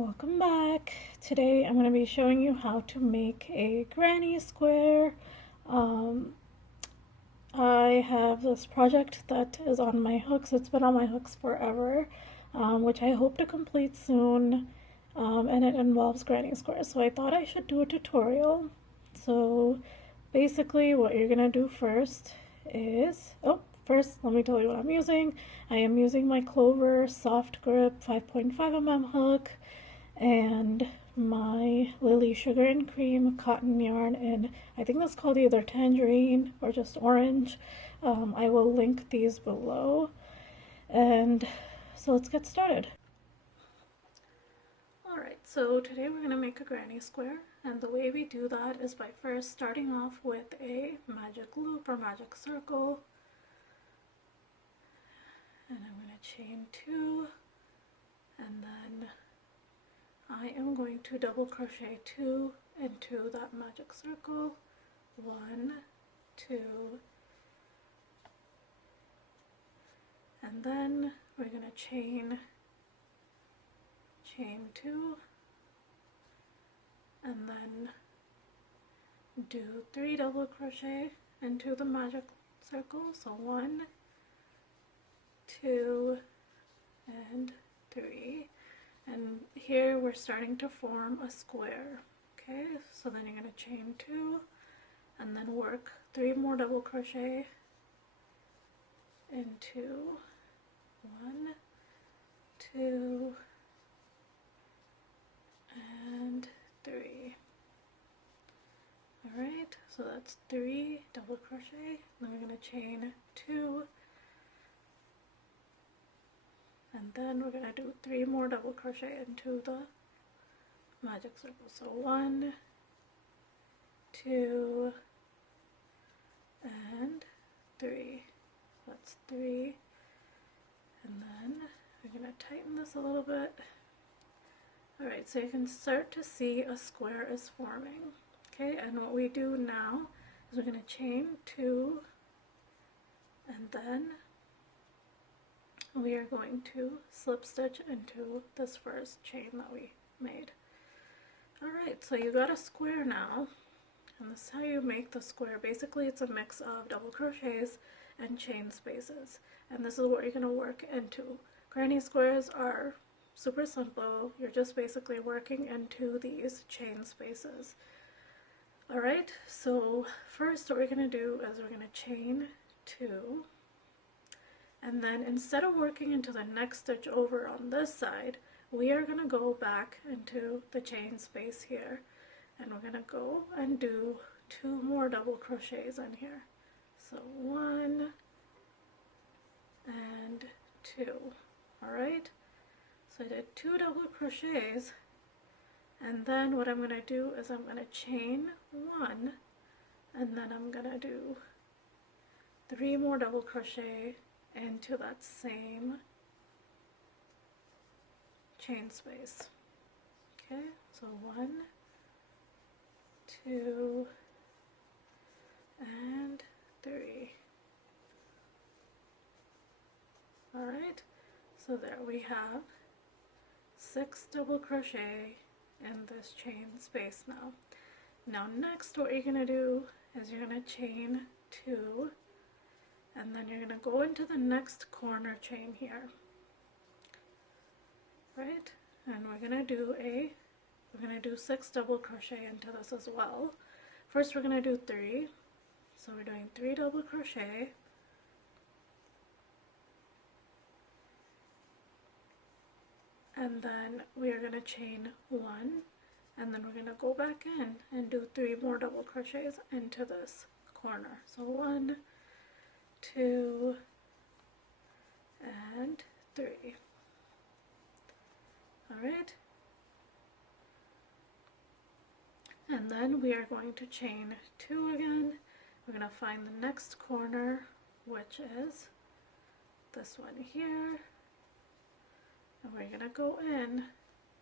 Welcome back. Today I'm going to be showing you how to make a granny square. Um, I have this project that is on my hooks. It's been on my hooks forever, which I hope to complete soon, and it involves granny squares. So I thought I should do a tutorial. So basically what you're going to do first is, first let me tell you what I'm using. I am using my Clover soft grip 5.5 mm hook and my Lily Sugar and Cream cotton yarn, and I think that's called either tangerine or just orange. I will link these below, and so let's get started. Alright, so today we're going to make a granny square, and the way we do that is by first starting off with a magic loop or magic circle, and I'm going to chain 2, and then I am going to double crochet 2 into that magic circle. 1, 2, and then we're going to chain 2, and then do 3 double crochet into the magic circle. So 1, 2, and 3. And here we're starting to form a square. Okay, so then you're going to chain 2 and then work 3 more double crochet into 1, 2, and 3. Alright, so that's 3 double crochet. Then we're going to chain 2. And then we're going to do 3 more double crochet into the magic circle. So 1, 2, and 3. That's 3. And then we're going to tighten this a little bit. Alright, so you can start to see a square is forming. Okay, and what we do now is we're going to chain 2, and then we are going to slip stitch into this first chain that we made. Alright, so you got a square now, and this is how you make the square. Basically it's a mix of double crochets and chain spaces, and this is what you're going to work into. Granny squares are super simple. You're just basically working into these chain spaces. Alright, so first what we're going to do is we're going to chain 2, and then instead of working into the next stitch over on this side, we are going to go back into the chain space here, and we're going to go and do 2 more double crochets in here. So 1 and 2. Alright, so I did 2 double crochets, and then what I'm going to do is I'm going to chain 1, and then I'm going to do 3 more double crochet into that same chain space. Okay, so 1, 2, and 3. Alright, so there we have 6 double crochet in this chain space now. Now next what you're going to do is you're going to chain 2, and then you're going to go into the next corner chain here, right? And we're going to do 6 double crochet into this as well. First we're going to do 3, so we're doing 3 double crochet, and then we are going to chain 1, and then we're going to go back in and do 3 more double crochets into this corner. So 1, 2, and 3. Alright, and then we are going to chain 2 again. We're going to find the next corner, which is this one here, and we're going to go in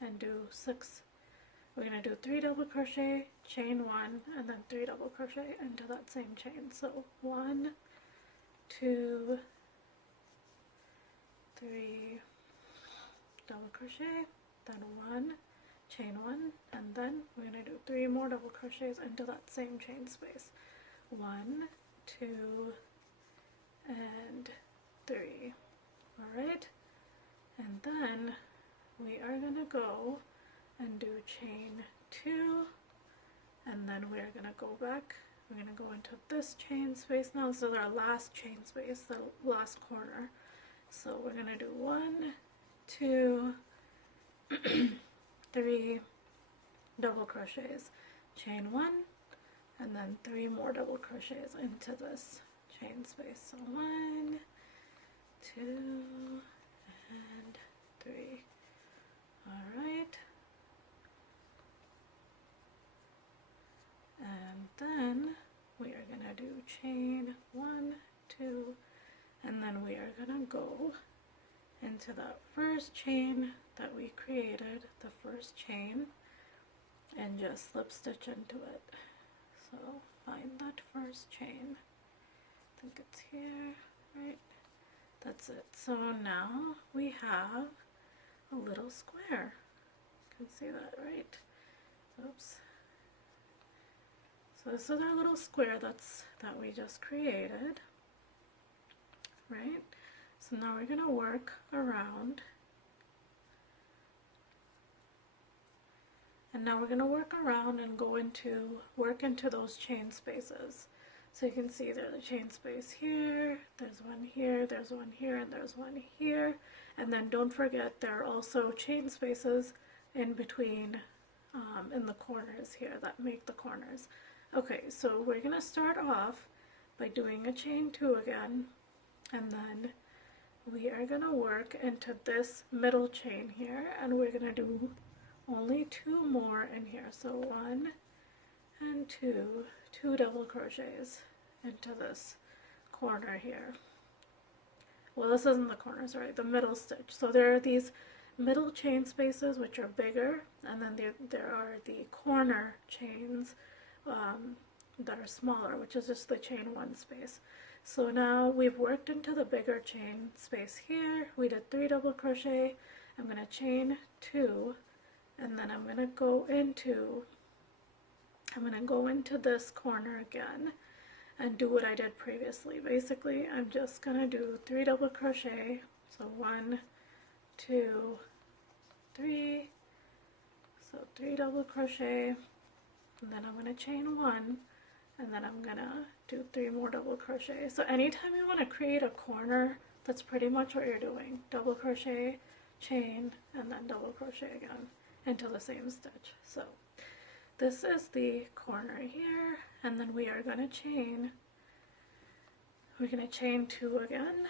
and do 6. We're going to do 3 double crochet, chain 1, and then 3 double crochet into that same chain. So 1, 2, 3, double crochet, then 1, chain 1, and then we're going to do 3 more double crochets into that same chain space. 1, 2, and 3. Alright, and then we are going to go and do chain 2, and then we're going to go back. We're going to go into this chain space now. This is our last chain space, the last corner. So we're going to do 1, 2, 3 double crochets, chain 1, and then 3 more double crochets into this chain space. So 1, 2, and 3. Alright. And then we are going to do chain 1, 2, and then we are going to go into that first chain that we created, the first chain, and just slip stitch into it. So find that first chain. I think it's here, right? That's it. So now we have a little square. You can see that, right? Oops. So this is our little square that we just created, right? So now we're going to work around, and now we're going to work around and work into those chain spaces. So you can see there's a chain space here, there's one here, there's one here, and there's one here. And then don't forget there are also chain spaces in between, in the corners here that make the corners. Okay, so we're going to start off by doing a chain 2 again, and then we are going to work into this middle chain here, and we're going to do only 2 more in here. So 1 and 2 double crochets into this corner here. Well, this isn't the corner, sorry, the middle stitch. So there are these middle chain spaces which are bigger, and then there are the corner chains that are smaller, which is just the chain 1 space. So now we've worked into the bigger chain space here. We did 3 double crochet. I'm going to chain 2, and then I'm going to go into this corner again and do what I did previously. Basically, I'm just going to do 3 double crochet. So 1, 2, 3. So 3 double crochet, and then I'm going to chain 1, and then I'm going to do 3 more double crochet. So anytime you want to create a corner, that's pretty much what you're doing. Double crochet, chain, and then double crochet again into the same stitch. So this is the corner here, and then we are going to chain. We're going to chain 2 again,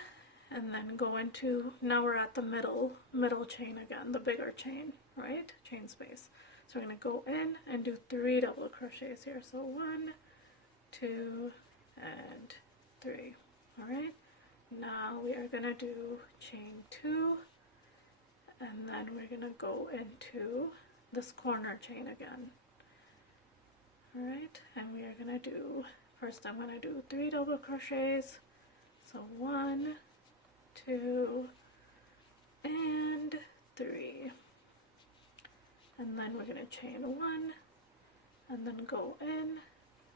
and then go into, now we're at the middle chain again, the bigger chain, right? Chain space. So we're going to go in and do 3 double crochets here. So 1, 2, and 3. Alright, now we are going to do chain 2, and then we're going to go into this corner chain again. Alright, and we are going to do, first I'm going to do 3 double crochets. So 1, 2, and 3. And then we're going to chain 1, and then go in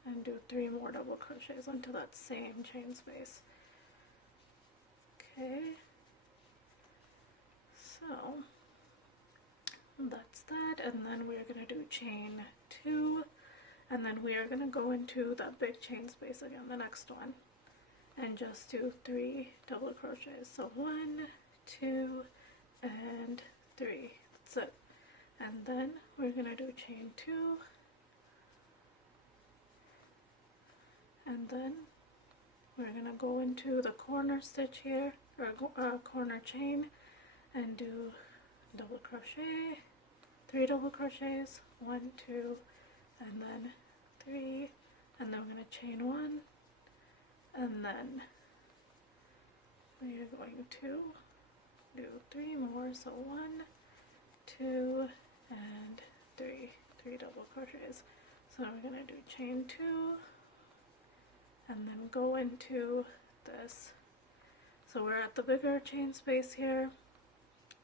and do 3 more double crochets into that same chain space. Okay, so that's that, and then we're going to do chain 2, and then we are going to go into that big chain space again, the next one, and just do 3 double crochets. So 1, 2, and 3. That's it. And then we're going to do chain 2, and then we're going to go into the corner stitch here, or corner chain, and do double crochet, 3 double crochets, 1, 2, and then 3, and then we're going to chain 1, and then we are going to do 3 more, so 1, 2, and 3 double crochets. So we're going to do chain 2, and then go into this. So we're at the bigger chain space here,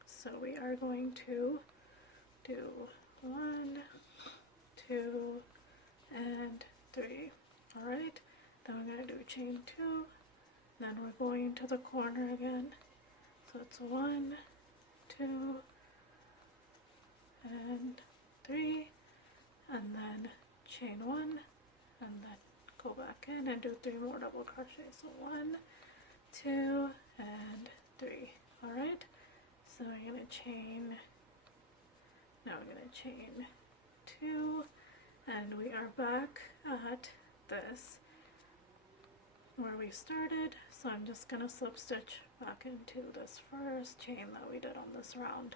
so we are going to 1, 2, and 3. Alright, then we're going to do chain 2, then we're going to the corner again. So it's 1, 2, and 3, and then chain 1, and then go back in and do 3 more double crochet. So 1, 2, and 3. Alright, so we're going to chain, now we're going to chain 2, and we are back at this where we started. So I'm just going to slip stitch back into this first chain that we did on this round.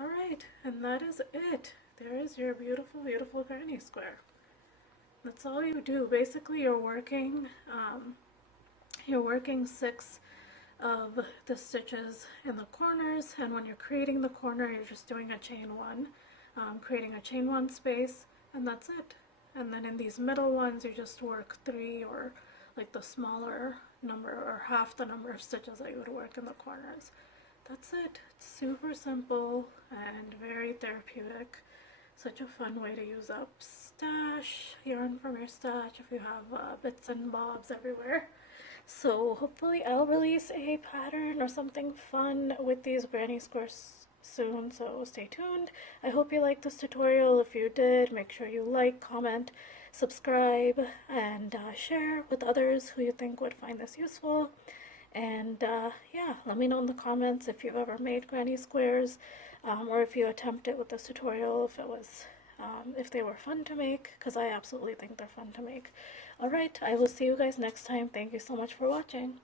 Alright, and that is it. There is your beautiful, beautiful granny square. That's all you do. Basically you're working 6 of the stitches in the corners, and when you're creating the corner you're just doing a chain 1, creating a chain 1 space, and that's it. And then in these middle ones you just work 3, or like the smaller number, or half the number of stitches that you would work in the corners. That's it. It's super simple and very therapeutic. Such a fun way to use up stash, yarn from your stash if you have bits and bobs everywhere. So hopefully I'll release a pattern or something fun with these granny squares soon, so stay tuned. I hope you liked this tutorial. If you did, make sure you like, comment, subscribe, and share with others who you think would find this useful. And yeah, let me know in the comments if you've ever made granny squares, or if you attempt it with this tutorial, if they were fun to make, because I absolutely think they're fun to make. Alright, I will see you guys next time. Thank you so much for watching.